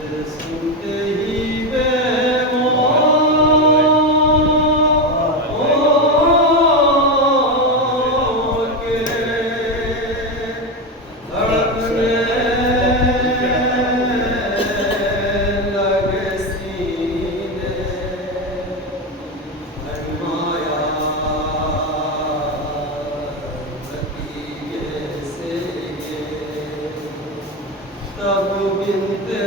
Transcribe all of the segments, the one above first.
सुनते ही वे ओ के धड़कने लगे सीने माया नतीजे से तब गिनते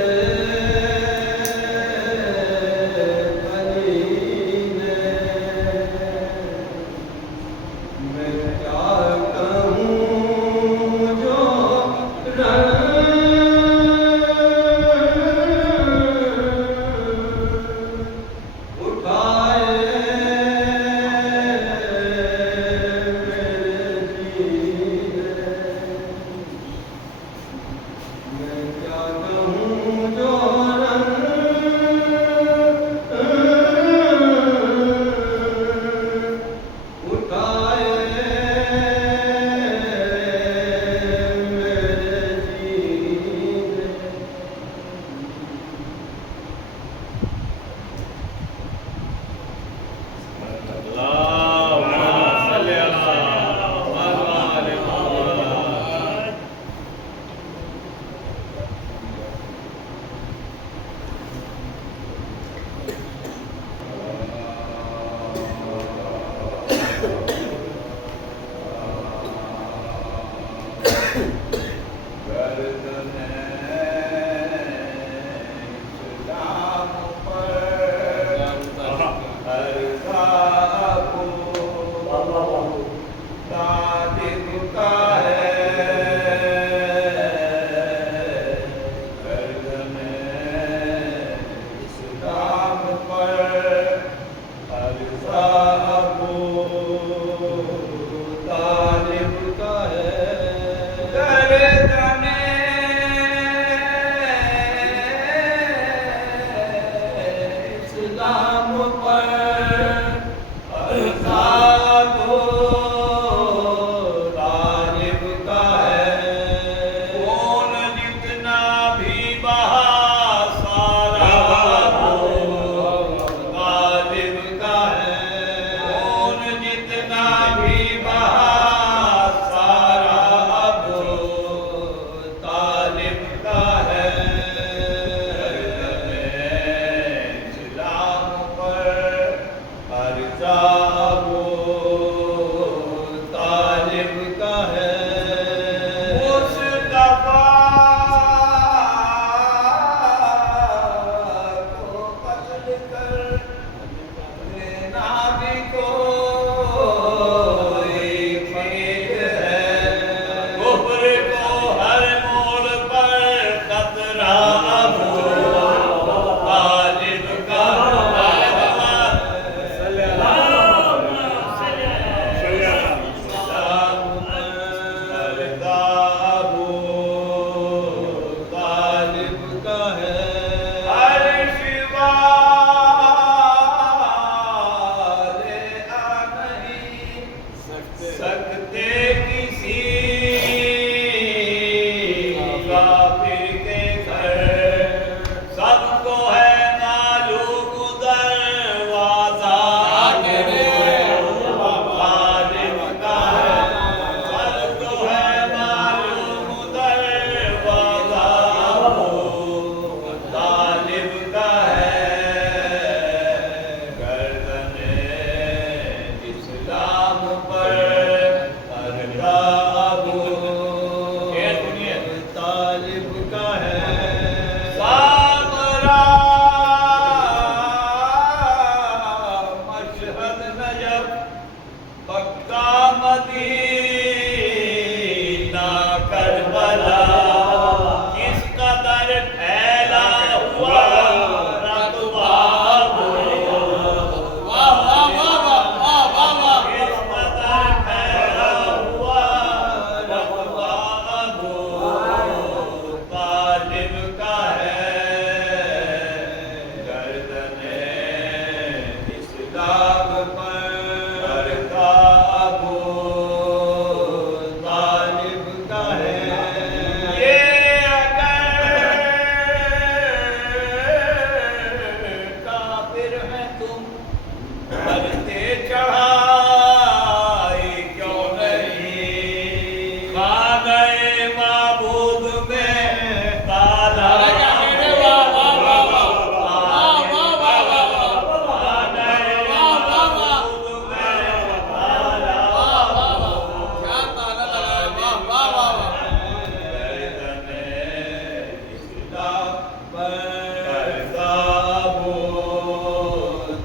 पर करता अबू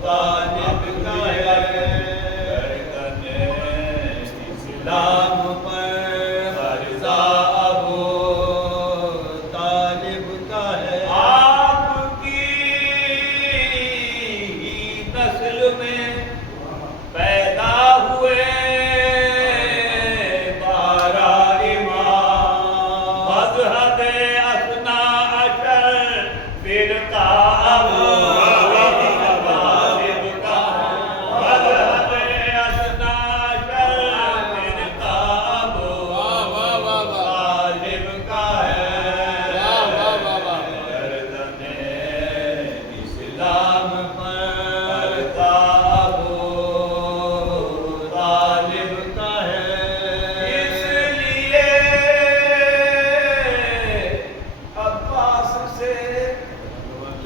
तालिब का है गर्दने इस्लाम इस्लाम पर करता अबू तालिब का है आपकी नस्ल में पैदा हुए 12 इमाम मज़हब असना अशर फिरका अबू तालिब का मज़हब असना अशर फिरका अबू तालिब का है गर्दने इस्लाम पर करता अबू तालिब का है इसलिए अब्बास से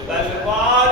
तलवार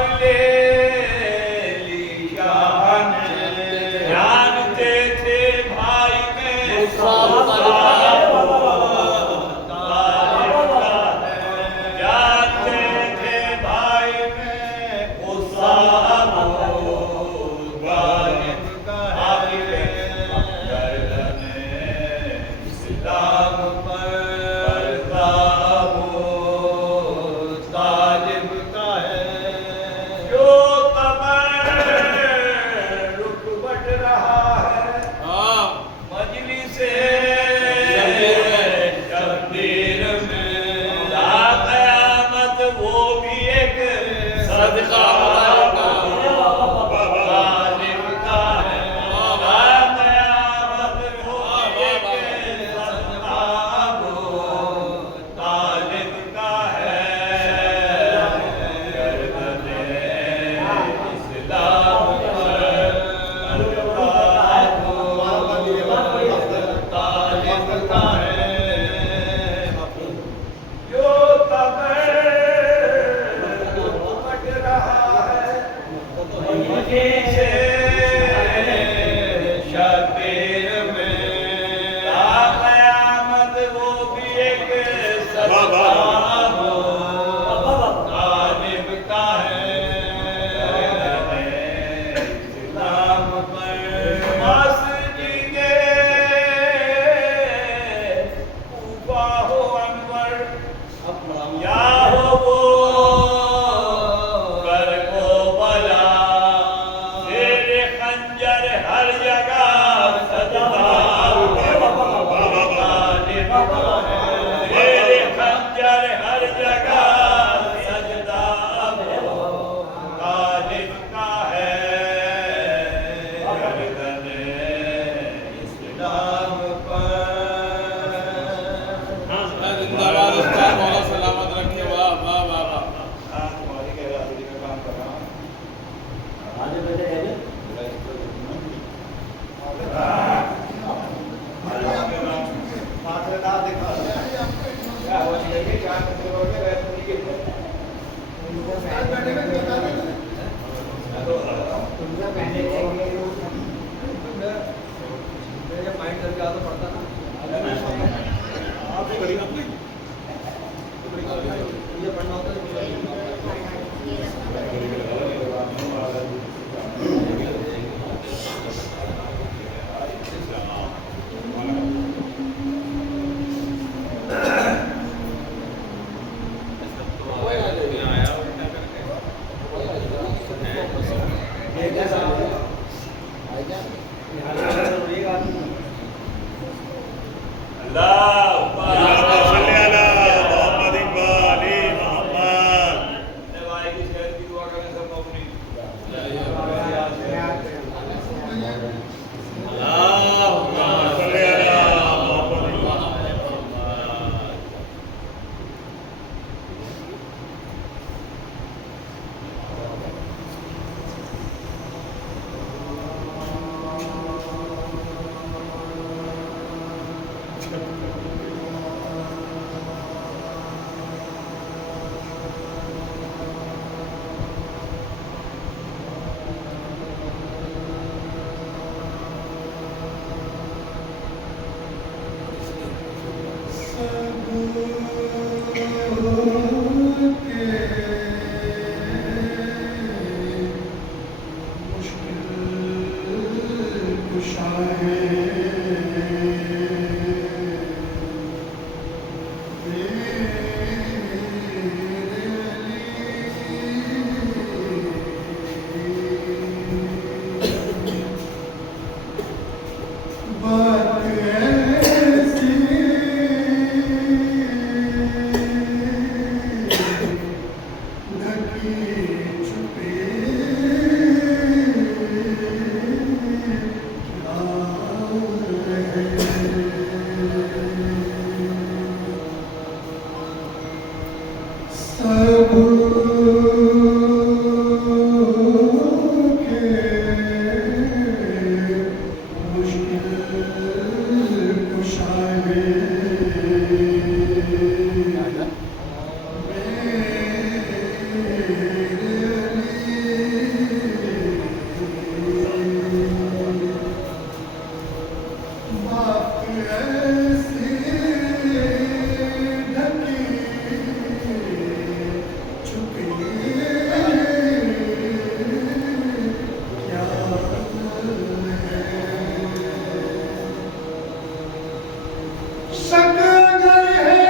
शक्कर है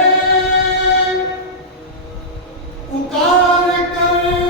उतार कर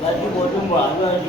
lagi bodoh banget.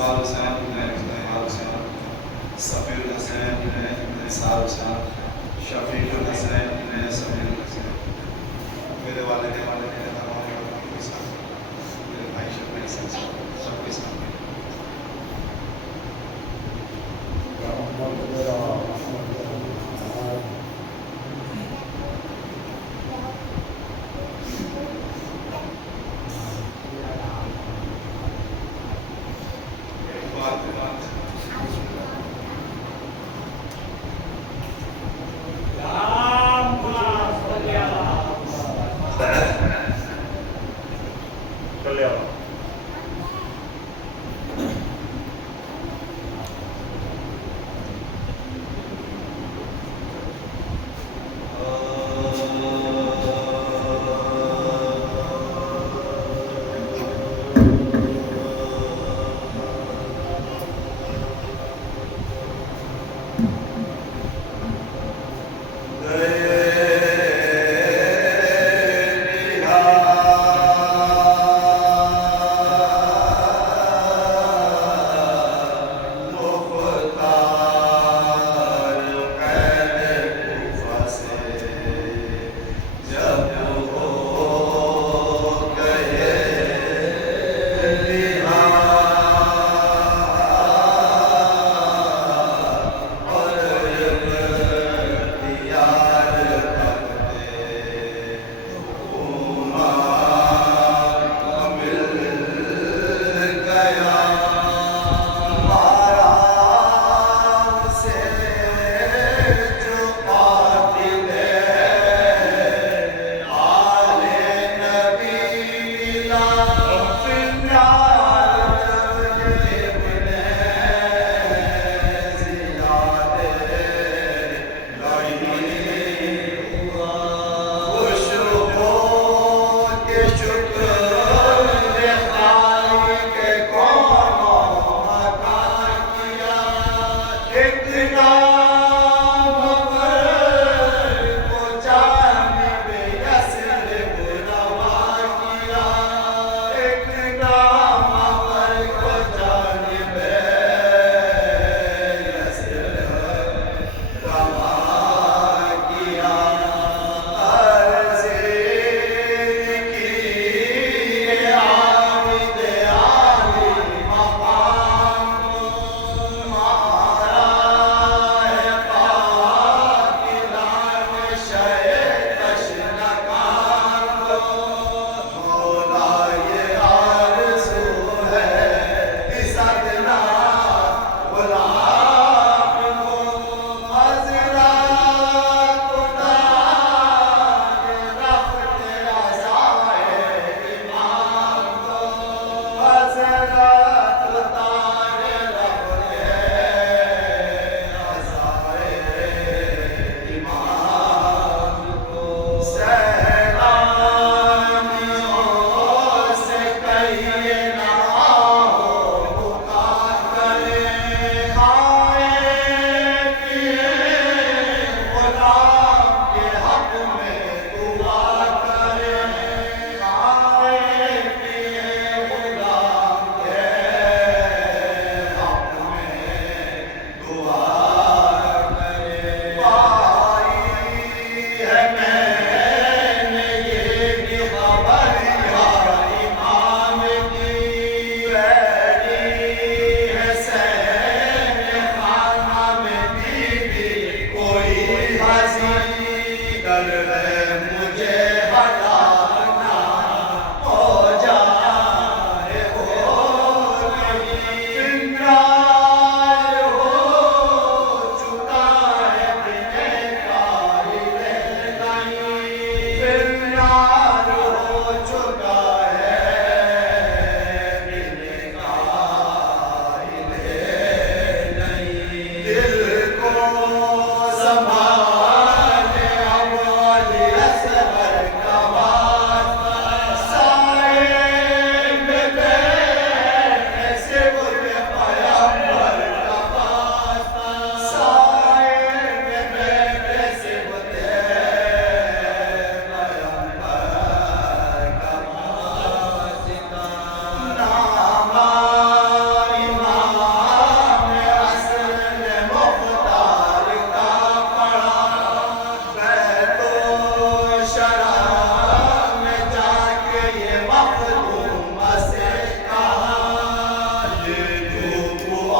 Sağ Hüseyin İbni Hüseyin, Safir Hüseyin İbni Sağ Hüseyin, Şafir Hüseyin İbni Safir Hüseyin, मेरे वाले ने तमाम लोगों के साथ मेरे भाई शफी हसन सबके साथ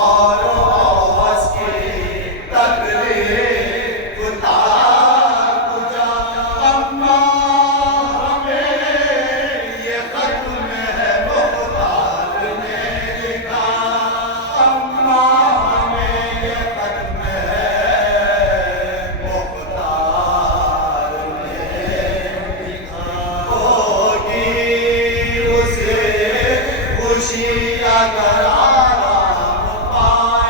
और औस की तकलीफ उतार तुझा अम्मा हमें ये खत में मुख्तार ने लिखा अम्मा हमें ये खत में मुख्तार ने लिखा होगी उसे खुशी अगर आराम पाए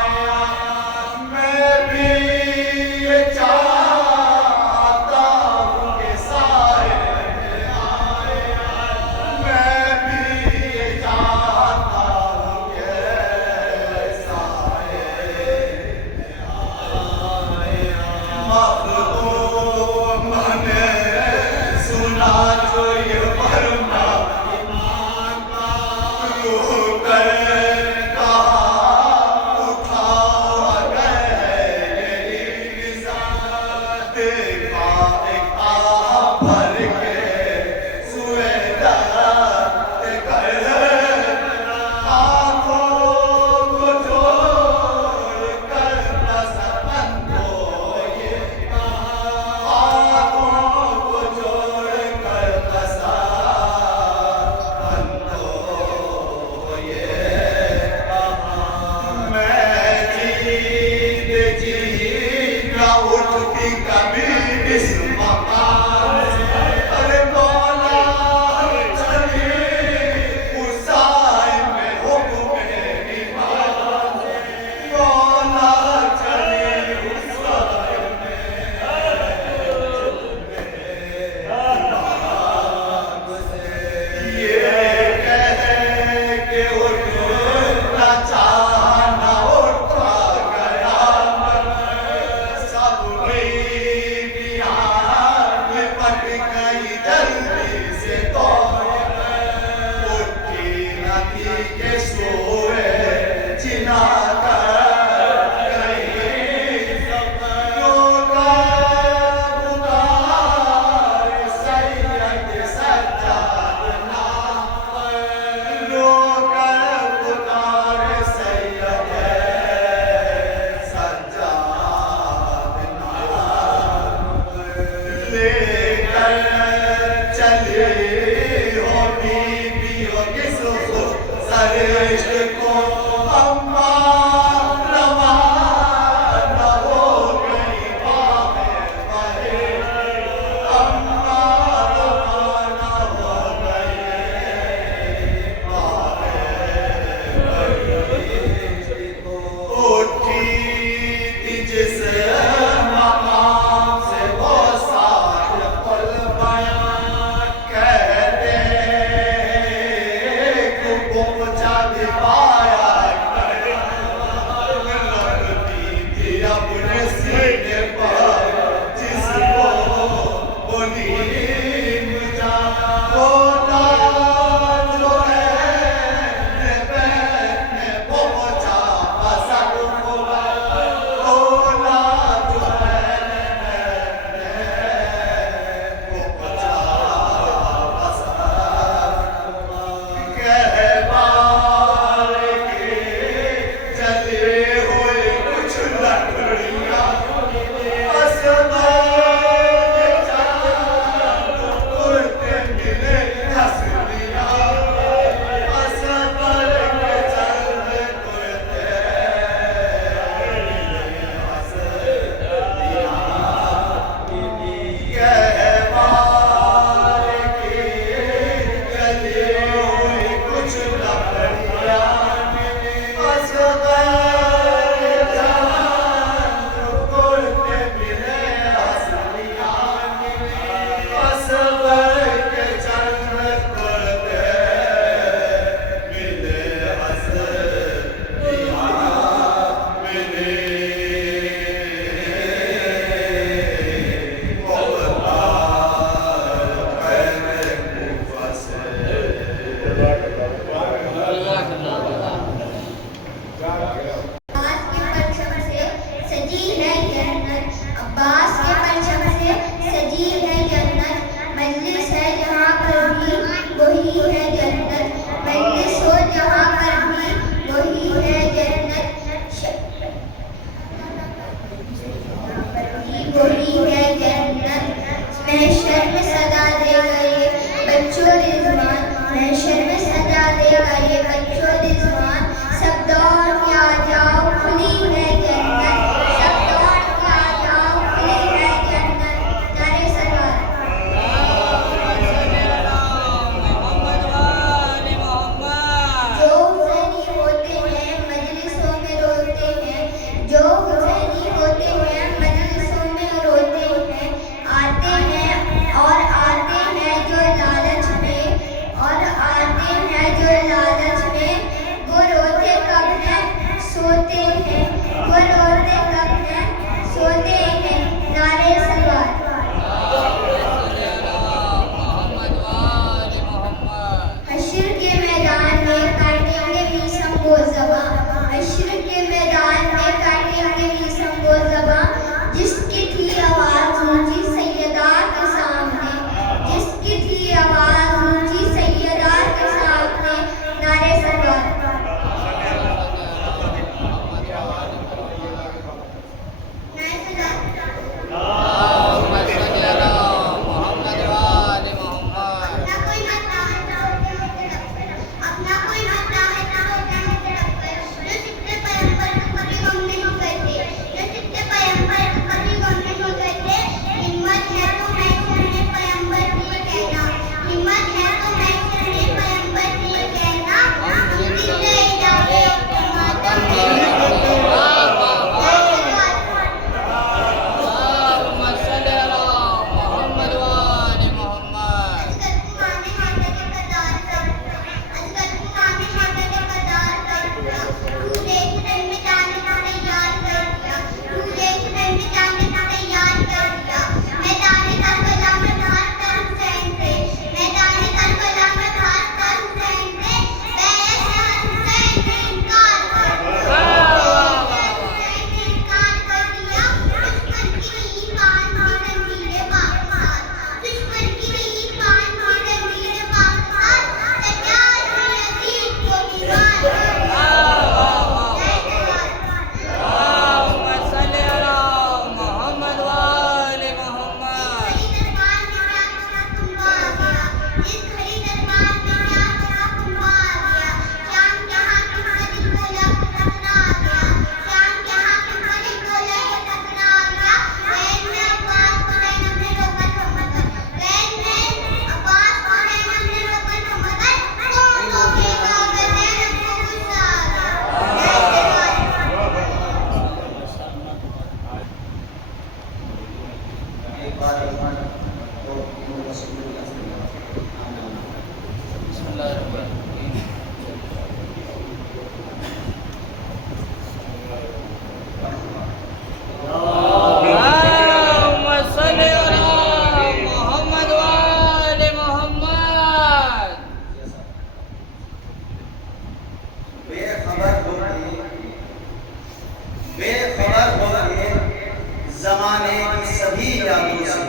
जमाने की सभी यादों से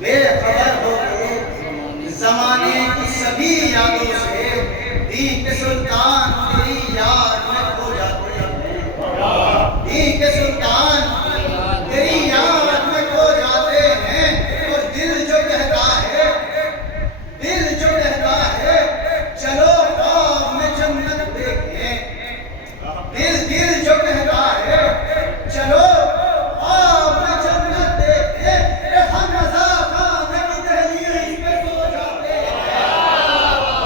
बेखबर हो गए, जमाने की सभी यादों से दीन के सुल्तान तेरी याद में खो जाते हैं, दीन के सुल्तान तेरी याद में खो जाते हैं। और दिल जो कहता है, दिल जो कहता है चलो ख्वाब में जन्नत देखें, दिल जो कहता है चलो ख्वाब में जन्नत देखें, हम खाने की दहलीज पे सो जाते हैं।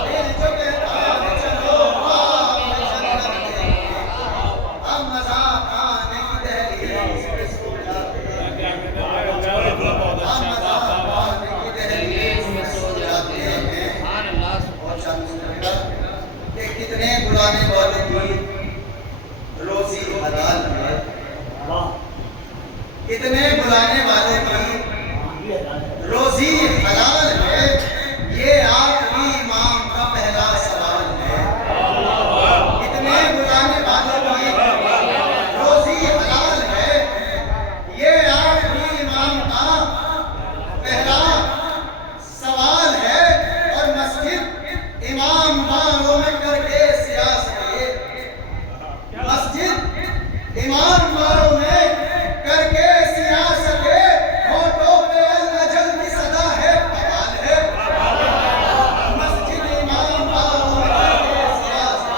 दिल जो कहता है चलो ख्वाब में जन्नत देखें, हम खाने की दहलीज पे सो जाते हैं, हम खाने की दहलीज पे सो जाते हैं। और कि कितने बुलाने वालों की रोजी हलाल है, कितने बुलाने वालों की रोजी हलाल है, ये आखिरी इमाम का पहला सवाल है। कितने बुलाने वालों की रोजी हलाल है, ये आखिरी इमाम का पहला सवाल है। और मस्जिद इमाम बागों में करके सियासत, मस्जिद इमाम बागों में करके सियासत, होठों पे अल-अजल की सदा है, बवाल है। मस्जिद इमाम बागों में करके सियासत,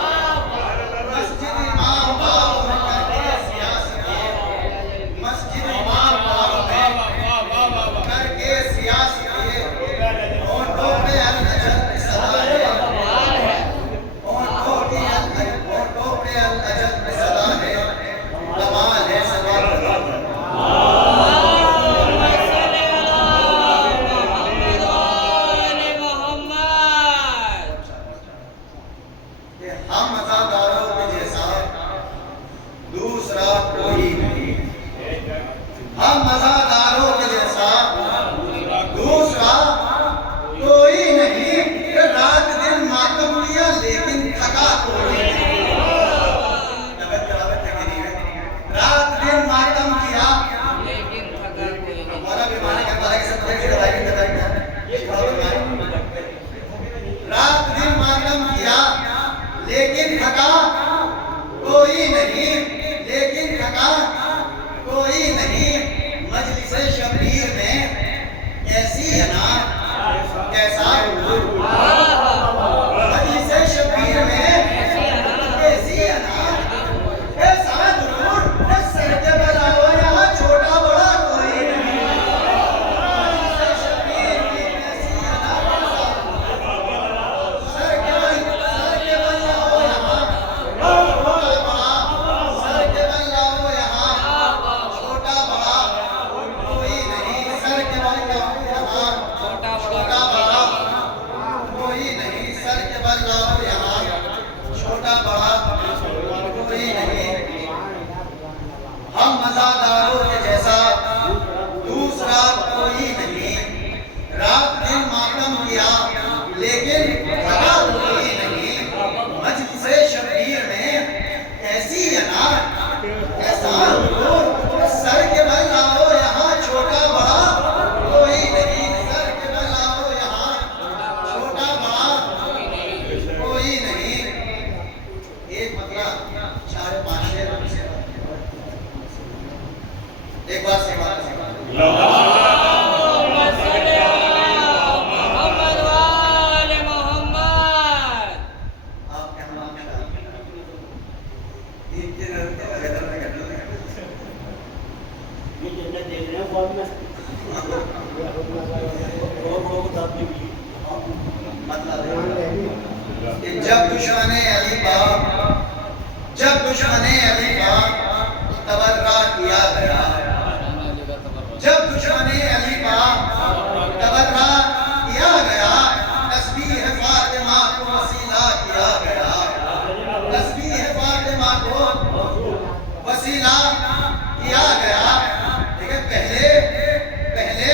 मस्जिद इमाम बागों में करके सियासत, मस्जिद इमाम बागों में करके सियासत, होठों पे अल-अजल की सदा है, होठों पे अल-अजल की सदा है, कमाल है सवाल। हम अज़ादारों के जैसा दूसरा कोई नहीं, हम अज़ादारों के जैसा दूसरा कोई नहीं। रात दिन मातम किया लेकिन थका कोई नहीं, रात दिन मातम किया हमारा बीमारी कहता है कि सब की दवाई की दवाई क्या है, ये रात दिन मातम किया लेकिन थका कोई नहीं, लेकिन थका कोई नहीं। मजलिस शबीर में ऐसी है ना कैसा, मजलिस शबीर में ऐसी है ना ऐसा जरूर सर के बलाओ, यहाँ छोटा बड़ा कोई नहीं। मजलिस शबीर में ऐसी है ना कैसा, सर के बलाओ यहाँ छोटा बड़ा, सर के बलाओ यहाँ छोटा बड़ा कोई नहीं, सर के बलाओ यहाँ छोटा बड़ा कोई नहीं, सर के बलाओ यहाँ छोटा बड़ा कोई नहीं। हम मज़ादारों के जैसा दूसरा कोई नहीं, रात दिन मातम किया लेकिन थका कोई नहीं। मजलिस शबीर में ऐसी है ना ऐसा सर के बल आओ यहाँ छोटा बड़ा कोई नहीं, सर के बल आओ यहाँ छोटा बड़ा कोई नहीं। एक मतलब 4-5 शेर एक बार से बात ये जन्नत देख रहे हैं ख्वाब में, मतलब कि जब दुश्मने अली का तबर्रा किया गया, जब दुश्मने अली का तबर्रा किया गया, तस्बीह फातिमा को वसीला किया गया, तस्बीह फातिमा को वसीला किया गया। पहले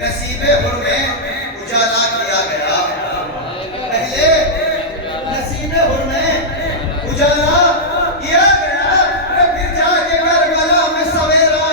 नसीबे हुर में उजाला किया गया, पहले नसीबे हुर में उजाला किया गया, फिर जाके करबला में सवेरा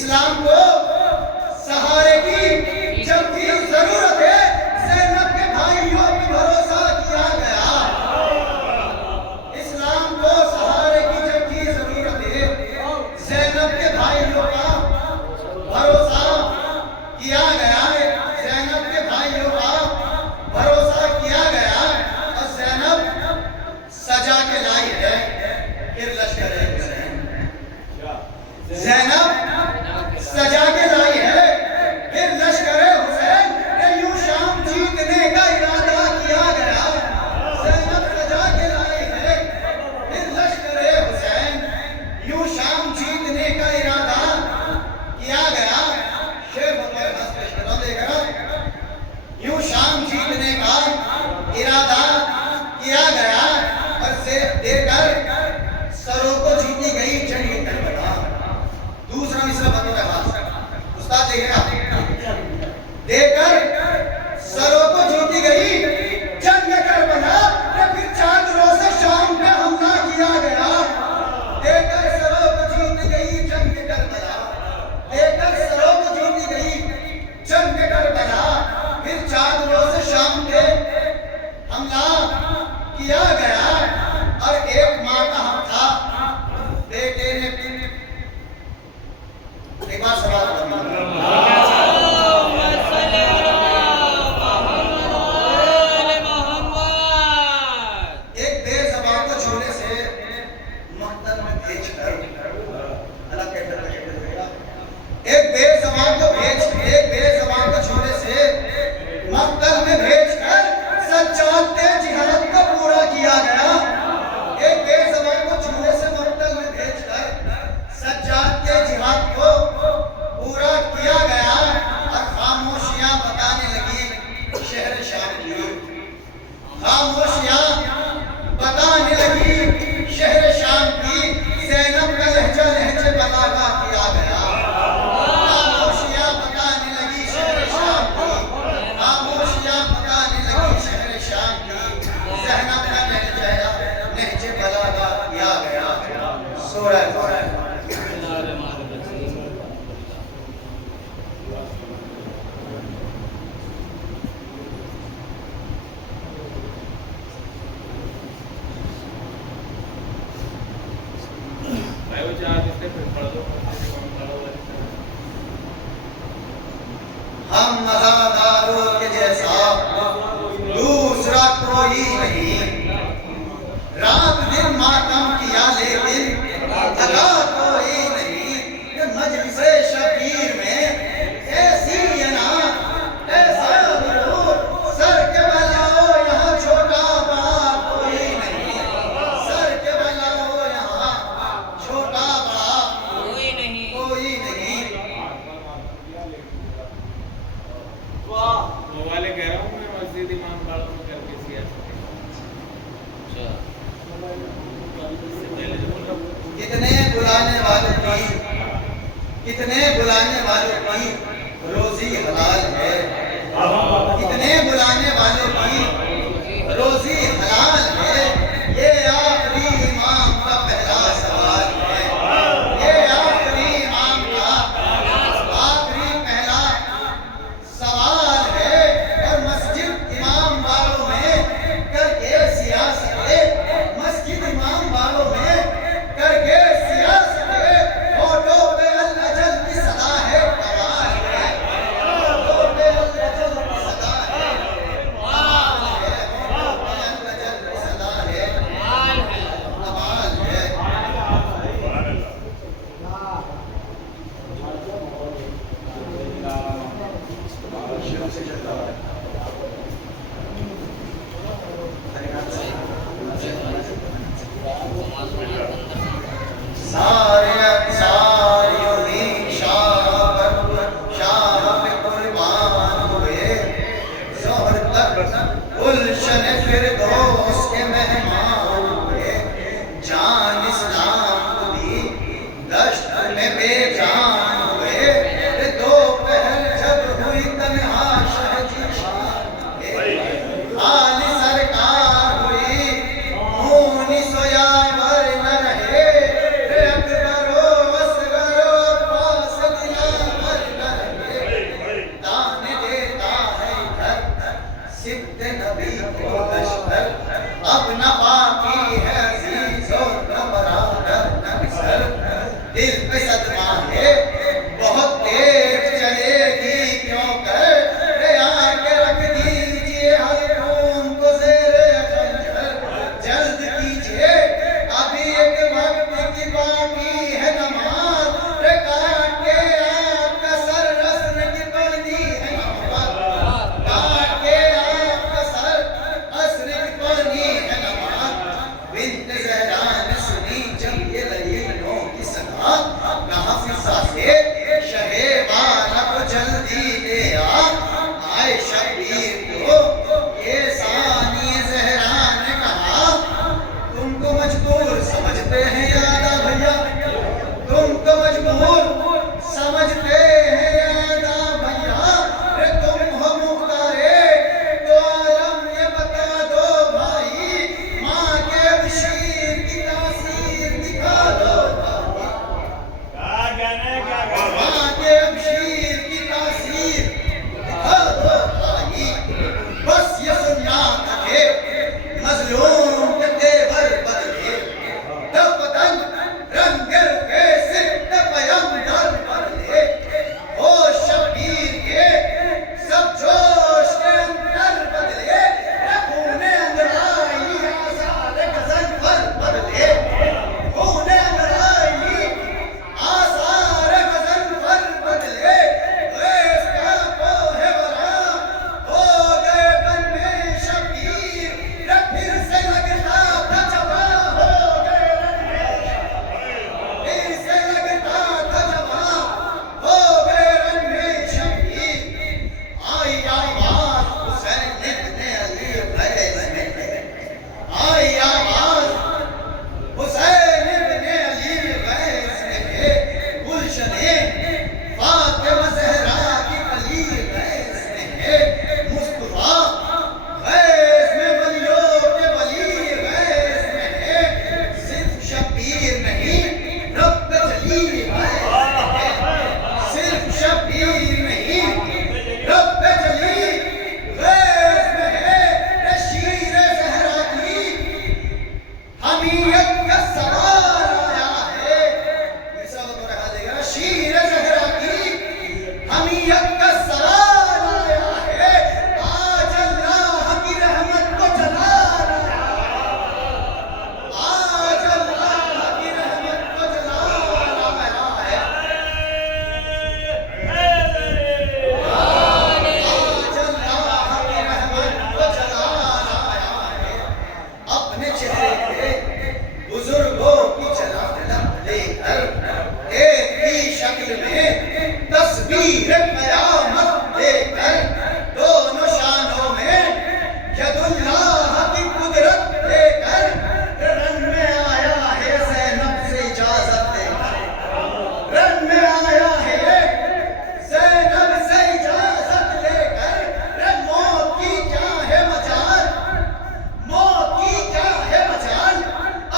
इस्लाम को सहारे की जब भी जरूरत है ज़ैनब के भाइयों की भरोसा किया गया। इस्लाम को सहारे की जब भी जरूरत है ज़ैनब के भाइयों का भरोसा किया गया है। ज़ैनब के भाइयों का भरोसा किया गया और ज़ैनब सजा के लाई है फिर लश्कर हुसैन। ज़ैनब सजा के लाई है फिर लश्कर हुसैन ने यूं शाम जीतने का इरादा किया गया। ज़ैनब सजा के लाई है फिर लश्कर हुसैन यूं शाम जीतने का इरादा किया गया। शेर बतौर हंस पेश कर रहा हूं, देख रहा यूं शाम जीतने का इरादा किया गया और से देकर सरों को जीती गई जंग करबला। दूसरा मिसरा बतौर हंस उस्ताद देखेगा देकर सरों को जीती गई जंग करबला ने फिर चादरों से शाम पे हमला किया गया। देकर सरों को जीती गई जंग करबला, देकर सरों को जीती गई जंग करबला फिर चादरों से शाम पे हमला किया गया। और एक माँ का हक था, बेटे ने एक बार सवाल एक बेज़बान को छोड़ने से मक्तल में भेजकर अलग एक बेज़बान को छोड़ने से मक्तल में भेजकर सज्जाद के जिहाद को पूरा किया गया। एक बेज़बान को छोड़ने से मक्तल में भेजकर सज्जाद के जिहाद को पूरा किया गया। और खामोशियां बताने लगी शहर शाम की, खामोशियां बताने लगी शहर शाम की। ज़ैनब का लहजा लहजे बलागा किया गया। खामोशियां बताने लगी शहर शाम की, खामोशियां बताने लगी शहर शाम की। ज़ैनब का लहजा लहजे बलागा किया गया। सूरह हम मज़ादारों के जैसा दूसरा कोई नहीं। रात दिन मातम किया लेकिन थका कोई नहीं। ये मजलिसे शबीर में ऐसी अना ऐसा गुरूर, सर के बलाओ यहाँ छोटा बड़ा कोई नहीं। सर के बलाओ यहाँ छोटा बड़ा कोई नहीं। तस्वीर कयामत लेकर दोनों शानों में यदुल्लाह की कुदरत लेकर रन में आया है ज़ैनब से इजाजत लेकर रन में आया है ज़ैनब से इजाजत लेकर मौत की क्या है मजाल मौत की क्या है मजाल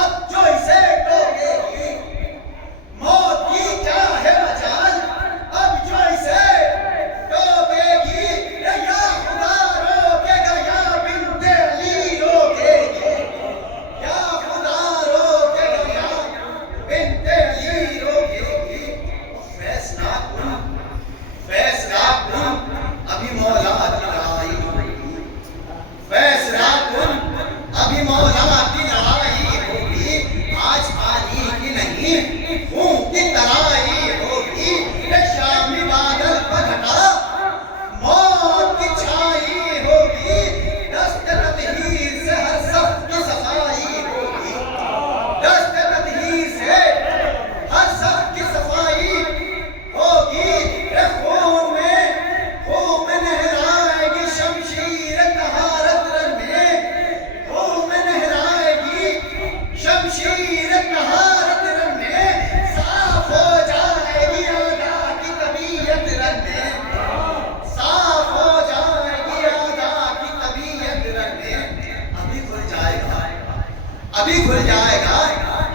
अब जो इसे टोकेगी मौत की क्या है मजाल अब जो इसे टोकेगी या खुदा रोकेगा या बिन्ते अली रोकेगी या खुदा रोकेगा या बिन्ते अली रोकेगी फैसला कुन अभी मौला की लड़ाई होगी फैसला कुन अभी मौला की लड़ाई होगी आज पानी की नहीं खून की तराई होगी शामी बादल पर घटा मौत की छाई होगी दस्त तदहीर से हर सख्त की सफाई होगी दस्त तदहीर से हर सख्त की सफाई होगी खून में नहराएगी शमशीर तहारत रन में खून में नहराएगी शमशीर तहारत रन में साफ हो जाएगी आदा की तबीयत रन में साफ हो जाएगी आदा की तबीयत रन में अभी खुल जाएगा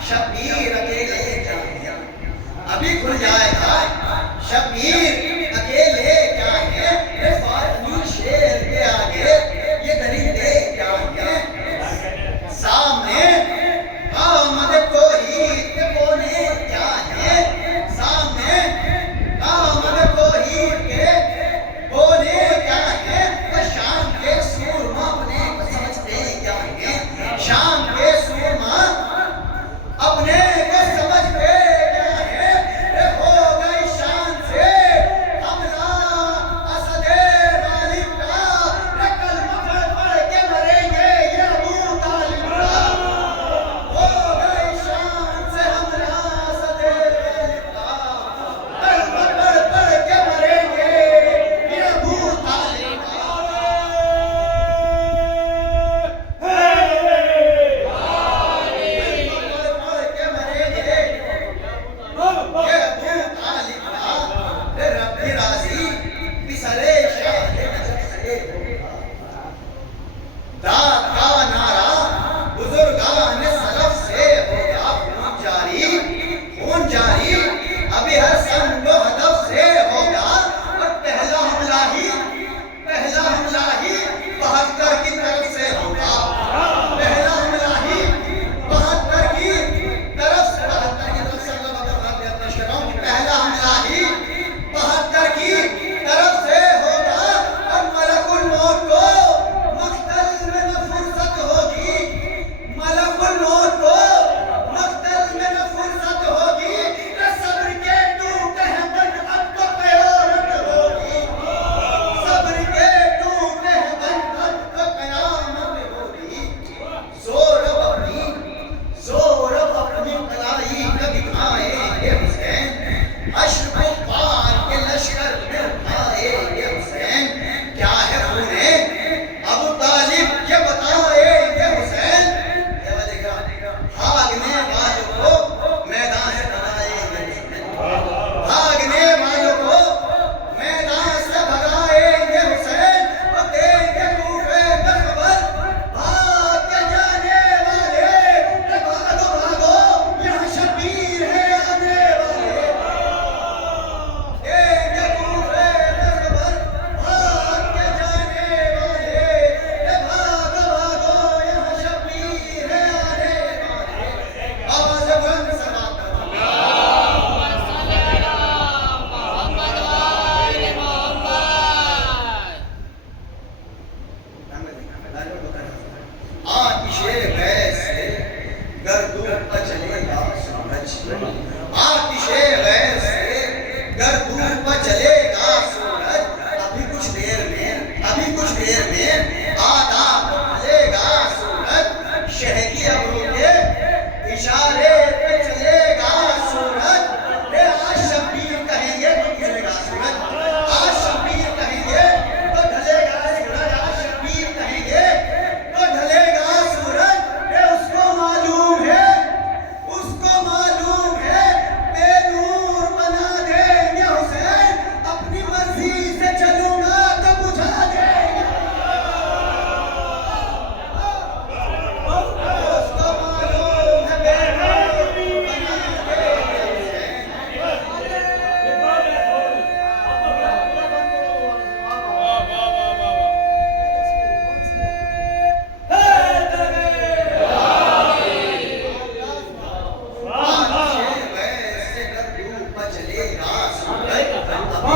शब्बीर अकेले जाएगा अभी खुल जाएगा शब्बीर अकेले क्या है ये फातमी शेर के आगे ये दरिंदे क्या है सामने आमद तौहीद के बोले क्या है सामने आमद तौहीद के बोले क्या है शाम के सूरमा अपने को समझते क्या है शाम के सूरमा अपने को समझते क्या है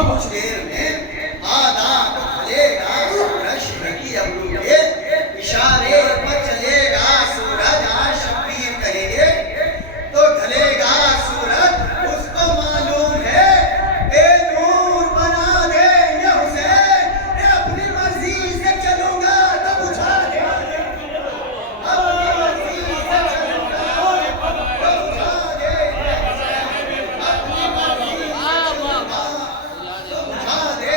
कुछ देर में आधा तो चलेगा सूरज शिव की अबरू के इशारे पर चलेगा सूरज आज शब्बीर कहेंगे तो ढलेगा सूरज उसको मालूम है बेनूर बना देंगे उसे मैं अपनी मर्जी से चलूंगा तो बुझा देंगे अपनी मर्जी से चलूंगा तो बुझा देंगे अपनी मर्जी से चलूंगा तो बुझा देंगे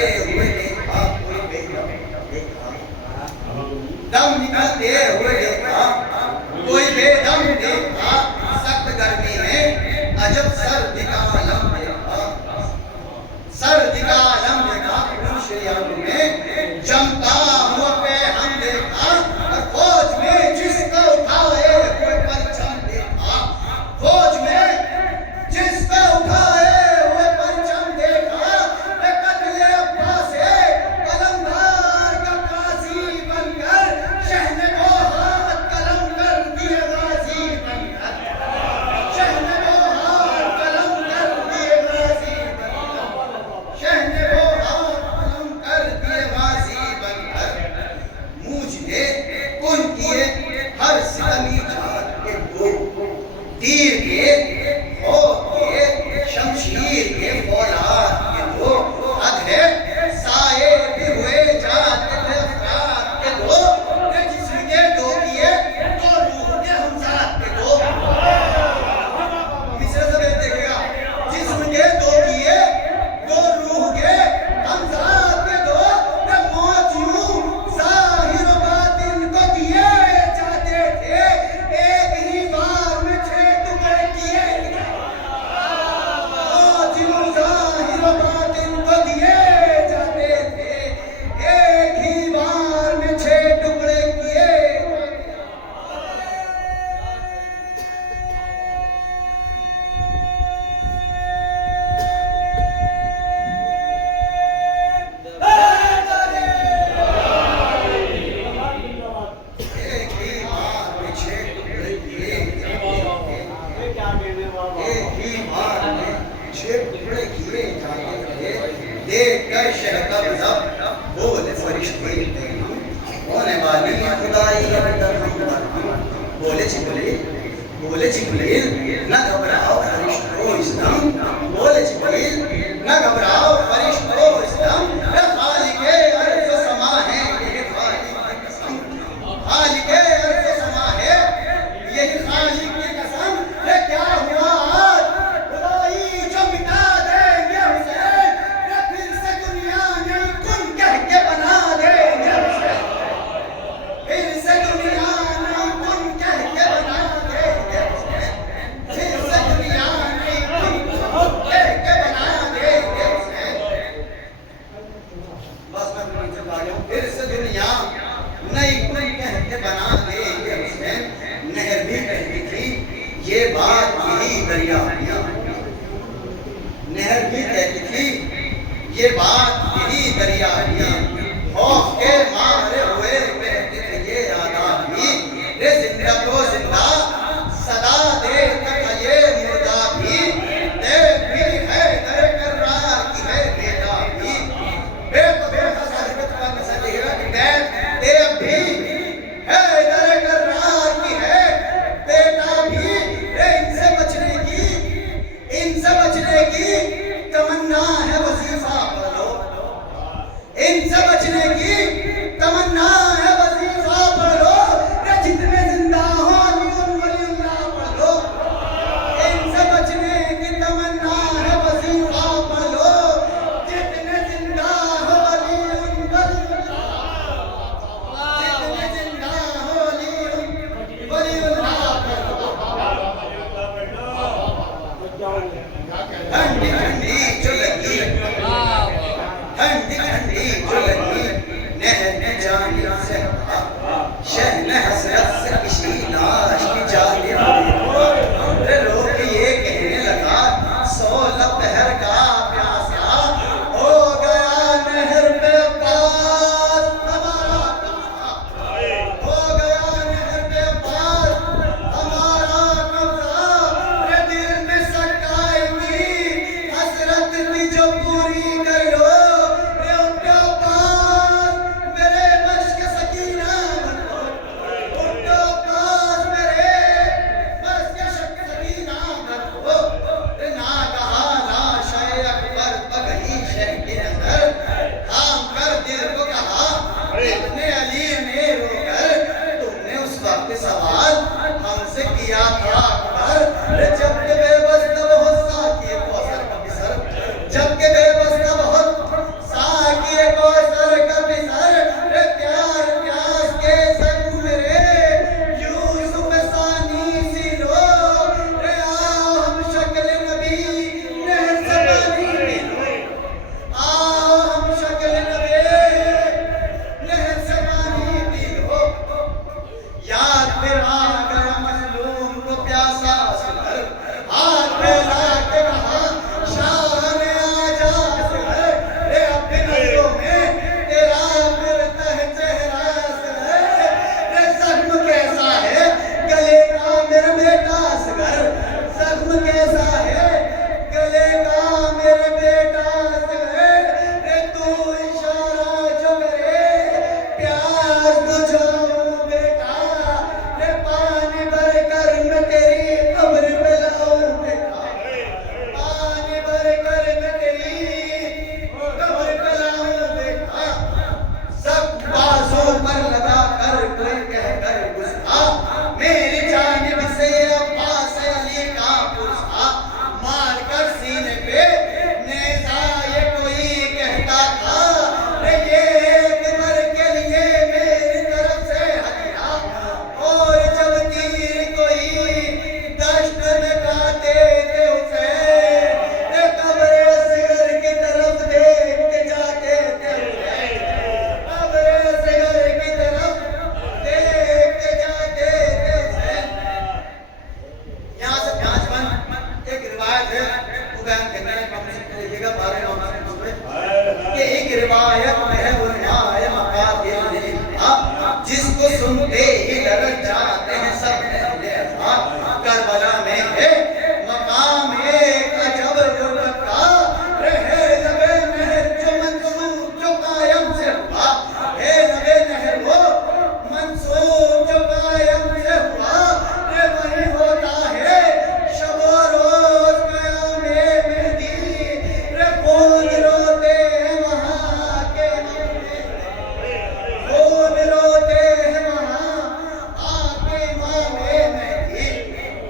निकलते हुए देखा कोई बेदम देखा, दम निकलते हुए देखा कोई बेदम देखा, सख्त गर्मी में अजब सर्दी का आलम देखा, सर्दी का आलम देखा, शरीर में जमता हुआ पे हम देखा, और फौज में जिसको उठाए हुए परचम देखा, फौज में जिसको उठाए हुए परचम देखा, कत्ले अब्बास से कलमदार का काजी बनकर शहने को हाथ कलम कर दिए गाजी बनकर, शहने को हाथ कलम कर दिए गाजी बनकर, शहने को हाथ कलम कर दिए गाजी बनकर, मुझे कुन किए हर सितमी जात के दो, तीर के हो के शमशीर के फौलाद के दो, अधे साए भी हुए जाते थे अफराद के दो, जिस्म के दो किए तो रूह के हमजात के दो, मिसरे से देखिएगा, जिस्म के दो किए तो रूह के हमजात के दो, मौत यूं ज़ाहिर व बातिन को दिए जाते थे, एक ही बार में 6 टुकड़े किए, मौत यूं ज़ाहिर व बातिन को दिए जाते थे, एक ही बार में 6 टुकड़े किए। एक ही बार में 6 टुकड़े किए जाते थे, ये क्या कहने बाबा? एक ही बार में 6 टुकड़े किए जाते थे, देखकर शहकब जब बोले फरिश्ते होने वाली खुदाई बोले जिब्रील न घबराओ फरिश्तों इस्लाम, बोले जिब्रील न घबराओ फरिश्तों इस्लाम, खालिके अर्ज़ व समा है ये खालिक की कसम, खालिके अर्ज़ व समा है यही खालिक की कसम, ये क्या हुआ आज खुदाई जो मिटा देंगे हुसैन, ये फिर से दुनिया में कुन कह के बना देंगे हुसैन, फिर से दुनिया में कुन कह के बना देंगे हुसैन, फिर से दुनिया में कुन कह के बना देंगे हुसैन। बस मैं अपनी जब आ गया, फिर से दुनिया नई कुन कह के बना देंगे हुसैन, नहर भी कहती थी ये बात यही दरिया, नहर भी कहती थी ये बात यही दरिया, खौफ के मारे हुए कहते थे ये आदमी, रे जिंदा को जिंदा सदा देता था ये मुर्दा भी, देव भी है दर करार की है बेटा भी, बेपनाह साहिबत का नज़रिया देव भी है दर करार की है बेटा भी, इनसे बचने की तमन्ना है वजीफा पढ़ो, इनसे बचने की तमन्ना रिवायत में है वो न्याय मकातिल ने जिसको सुनते ही डर जाते हैं सब करबला में है मकाम एक अजब का रहे लबे नहर जो मंसूब जो कायम से हुआ है लबे नहर वो मंसूब जो कायम से हुआ रे वही होता है शब रोज कयामे में दी रे कौन रोते हैं वहाँ के कौन रोते हैं वहाँ आके मामे में दी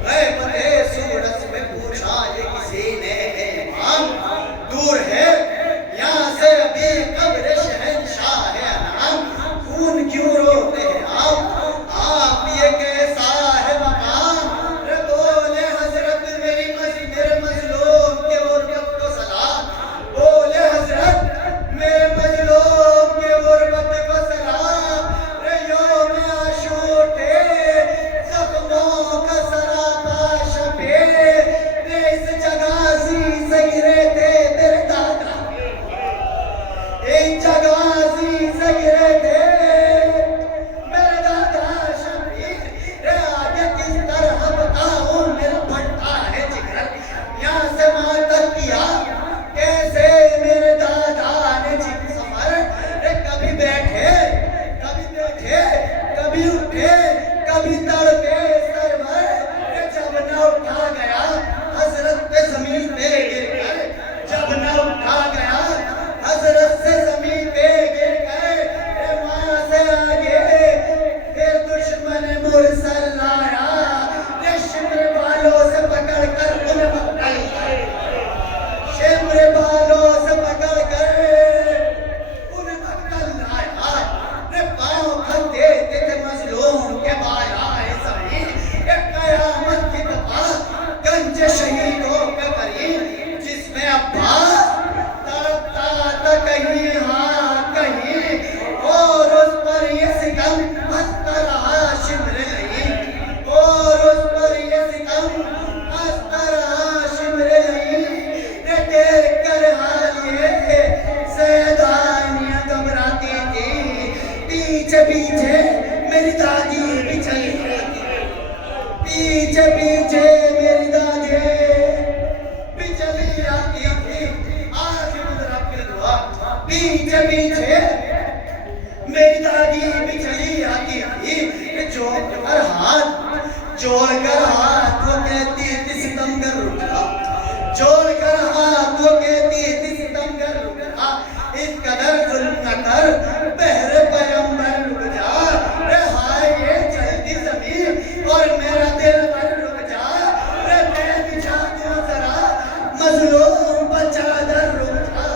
गए पते सूरज में पूछा ये किसी ने इमाम दूर है यहाँ से अभी कब्र शहंशाह है अनाम खून क्यों रोते हैं आप ये कैसा है मकाम रे बोले हजरत मेरे मजलूम के गुर्बत को सलाम बोले हजरत मेरे मजलूम के गुर्बत को सलाम रे यौम आशूर थे जख्मों का सरापा शबे रे इस जगह से गिरे थे तेरे दादा एक जगह से गिरे थे मेरे दादा शबीर रे आगे किस तरह बताऊं मेरा फटता है जिगर यहाँ से मातम किया कैसे मेरे दादा ने जिन सफर रे कभी बैठे कभी उठे कभी तड़पे सरवर रे जब न उठा गया हजरत पे जमीन पे गिर कर जब न उठा गया हजरत से जमीन पे गिर कर रे वहाँ से आगे फिर दुश्मन मुरसल लाया रे शिमरे बालों से पकड़ कर उन्हें पकड़ शिमरे बालों से पकड़ कर उन्हें पकड़ लाया रे पाँव खंदे थे मजलूम के बालाए सभी एक कयामत की दफा गंज शहीदों पे भरी जिसमें अब्बास तड़पता था कहीं हाँ कहीं और उस पर ये सितम हंसता रहा शिमरे नहीं और उस पर ये सितम हंसता रहा शिमरे नहीं रे देख कर हाल ये सैदानियां घबराती थी पीछे पीछे मेरी दादी भी चली पीछे पीछे मेरी दादी भी चली आती थी आखिर मुद्रा दुआ पीछे पीछे मेरी दादी भी चली आती थी जोड़कर हाथ वो कहती थी सितमगर रुक जा जोड़कर हाथ वो कहती थी सितमगर रुक जा इस कदर जुल्म न कर बहरे पैगंबर रुक जा रे हाय ये चलती जमीन और मेरा दिल पर रुक जा रे मैं बिछा दूं जरा मजलूम पर चादर रुक जा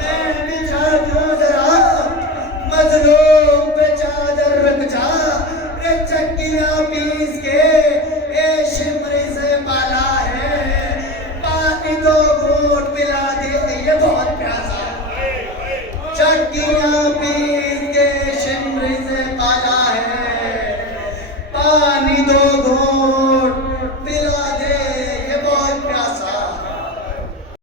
मैं बिछा दूं जरा मजलूम पे चादर रुक जा रे चक्कियां पीस के ए शिमरी से पाला है पानी तो घूट पिला दे ये बहुत प्यासा चक्की